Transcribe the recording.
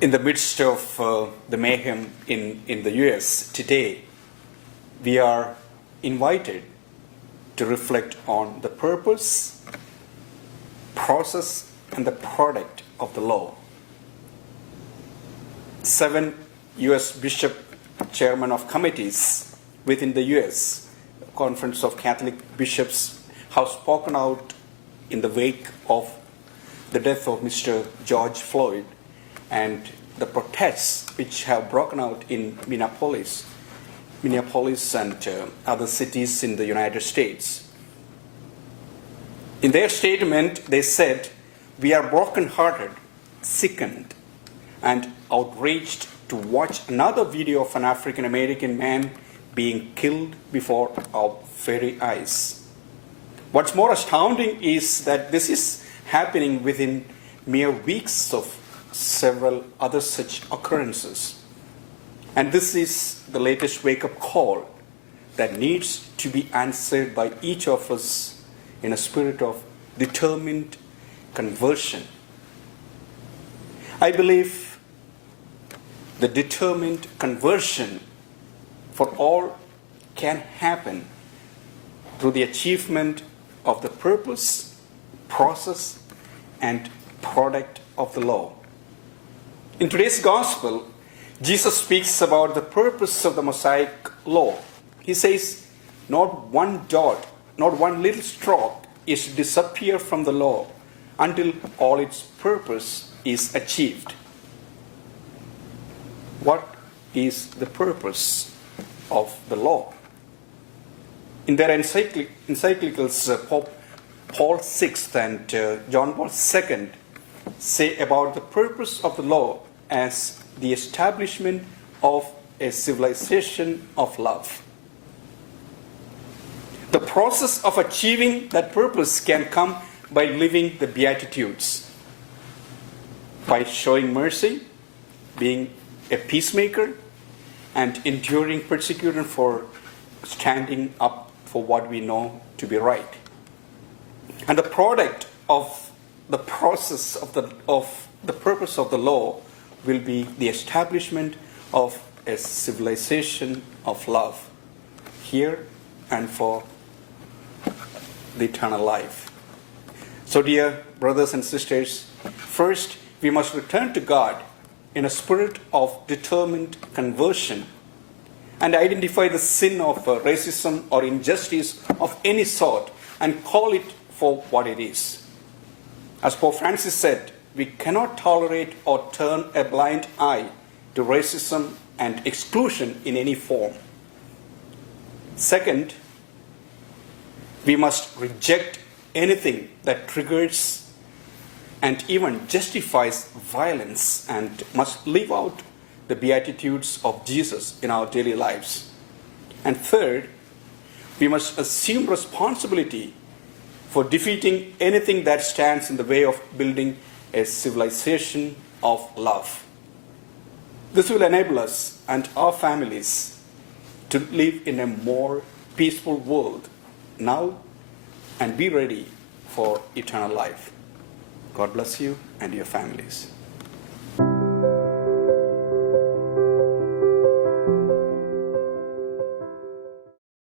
In the midst of the mayhem in the US today, we are invited to reflect on the purpose, process, and the product of the law. 7 US bishop chairmen of committees within the US Conference of Catholic Bishops have spoken out in the wake of the death of Mr. George Floyd and the protests which have broken out in Minneapolis and other cities in the United States. In their statement, they said, "We are brokenhearted, sickened, and outraged to watch another video of an African American man being killed before our very eyes. What's more astounding is that this is happening within mere weeks of several other such occurrences. And this is the latest wake-up call that needs to be answered by each of us in a spirit of determined conversion." I believe the determined conversion for all can happen through the achievement of the purpose, process, and product of the law. In today's gospel, Jesus speaks about the purpose of the Mosaic law. He says, not one dot, not one little stroke is to disappear from the law until all its purpose is achieved. What is the purpose of the law? In their encyclicals, Pope Paul VI and John Paul II say about the purpose of the law as the establishment of a civilization of love. The process of achieving that purpose can come by living the Beatitudes, by showing mercy, being a peacemaker, and enduring persecution for standing up for what we know to be right. And the product of the process of the purpose of the law will be the establishment of a civilization of love here and for the eternal life. So, dear brothers and sisters, first we must return to God in a spirit of determined conversion and identify the sin of racism or injustice of any sort and call it for what it is. As Pope Francis said, we cannot tolerate or turn a blind eye to racism and exclusion in any form. Second, we must reject anything that triggers and even justifies violence and must live out the Beatitudes of Jesus in our daily lives. And third, we must assume responsibility for defeating anything that stands in the way of building a civilization of love. This will enable us and our families to live in a more peaceful world now and be ready for eternal life. God bless you and your families.